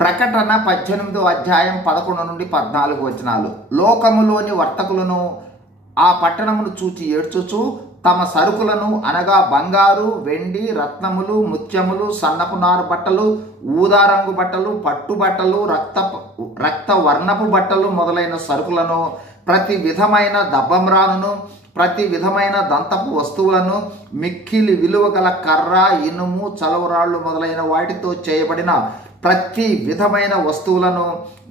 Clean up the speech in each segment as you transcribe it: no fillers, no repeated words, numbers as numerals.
ప్రకటన 18వ అధ్యాయం 11 నుండి 14 వచనాలు. లోకములోని వర్తకులను ఆ పట్టణమును చూచి ఏడ్చుచు తమ సరుకులను అనగా బంగారు, వెండి, రత్నములు, ముత్యములు, సన్నపు నారు బట్టలు, ఊదారంగు బట్టలు, పట్టు బట్టలు, రక్త వర్ణపు బట్టలు మొదలైన సరుకులను, ప్రతి విధమైన దబ్బమ్రాను, ప్రతి విధమైన దంతపు వస్తువులను, మిక్కిలి విలువ గల కర్ర, ఇనుము, చలవరాళ్ళు మొదలైన వాటితో చేయబడిన ప్రతి విధమైన వస్తువులను,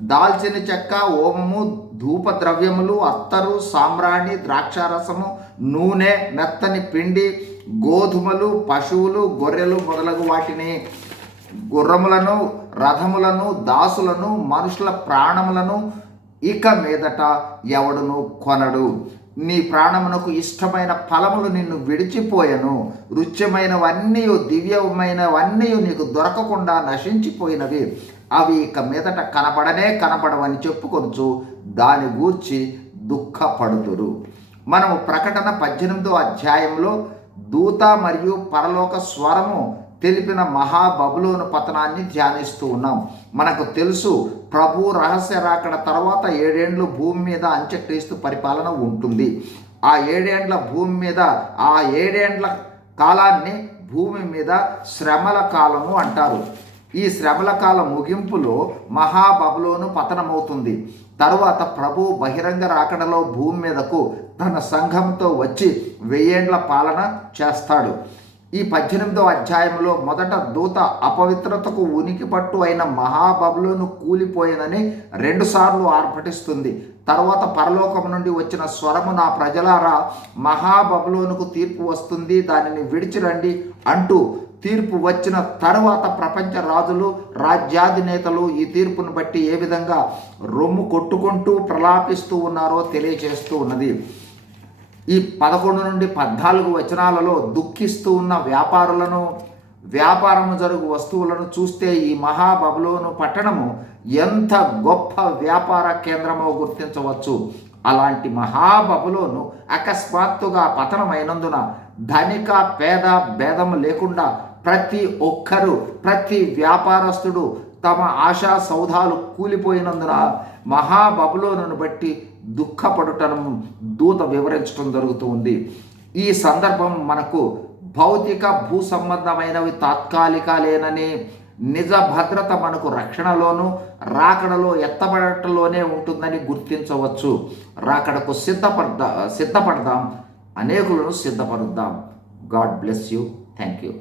దాల్చిన చెక్క, ఓమము, ధూప ద్రవ్యములు, అత్తరు, సాంబ్రాణి, ద్రాక్షారసము, నూనె, మెత్తని పిండి, గోధుమలు, పశువులు, గొర్రెలు మొదలగు వాటిని, గుర్రములను, రథములను, దాసులను, మనుషుల ప్రాణములను ఇక మీదట ఎవడును కొనడు. నీ ప్రాణమునకు ఇష్టమైన ఫలములు నిన్ను విడిచిపోయెను. రుచ్యమైనవన్నీ, దివ్యమైనవన్నీ నీకు దొరకకుండా నశించిపోయినవి. అవి ఇక మీదట కనపడవని చెప్పుకొనుచు దాని గూర్చి దుఃఖపడుతురు. మనము ప్రకటన 18వ అధ్యాయంలో దూత మరియు పరలోక స్వరము తెలిపిన మహాబబులోను పతనాన్ని ధ్యానిస్తూ ఉన్నాం. మనకు తెలుసు, ప్రభు రహస్య రాకడ తర్వాత 7 ఏండ్లు భూమి మీద అంత్యక్రీస్తు పరిపాలన ఉంటుంది. ఆ 7 ఏండ్ల భూమి మీద, ఆ 7 ఏండ్ల కాలాన్ని భూమి మీద శ్రమల కాలము అంటారు. ఈ శ్రమల కాలం ముగింపులో మహాబబులోను పతనమవుతుంది. తరువాత ప్రభు బహిరంగ రాకడలో భూమి మీదకు తన సంఘంతో వచ్చి 1000 ఏండ్ల పాలన చేస్తాడు. ఈ 18వ అధ్యాయంలో మొదట దూత అపవిత్రతకు ఉనికి పట్టు అయిన మహాబబులోను కూలిపోయినని 2 సార్లు ఆర్భటిస్తుంది. తర్వాత పరలోకం నుండి వచ్చిన స్వరము, నా ప్రజలారా, మహాబబులోనుకు తీర్పు వస్తుంది, దానిని విడిచిరండి అంటూ తీర్పు వచ్చిన తరువాత ప్రపంచ రాజులు, రాజ్యాధినేతలు ఈ తీర్పును బట్టి ఏ విధంగా రొమ్ము కొట్టుకుంటూ ప్రలాపిస్తూ ఉన్నారో తెలియజేస్తూ ఉన్నది. ఈ 11 నుండి 14 వచనాలలో దుఃఖిస్తూ ఉన్న వ్యాపారులను, వ్యాపారము జరుగు వస్తువులను చూస్తే ఈ మహాబబులోను పట్టణము ఎంత గొప్ప వ్యాపార కేంద్రమో గుర్తించవచ్చు. అలాంటి మహాబబులోను అకస్మాత్తుగా పతనమైనందున ధనిక పేద భేదము లేకుండా ప్రతి ఒక్కరూ, ప్రతి వ్యాపారస్తుడు తమ ఆశా సౌధాలు కూలిపోయినందున మహాబబులోనును బట్టి దుఃఖపడుటను దూత వివరించడం జరుగుతూ ఉంది. ఈ సందర్భం మనకు భౌతిక భూ సంబంధమైనవి తాత్కాలికాలేనని, నిజ భద్రత మనకు రక్షణలోను, రాకడలో ఎత్తబడటంలోనే ఉంటుందని గుర్తించవచ్చు. రాకడకు సిద్ధపడదాం, అనేకులను సిద్ధపరుద్దాం. God bless you. Thank you.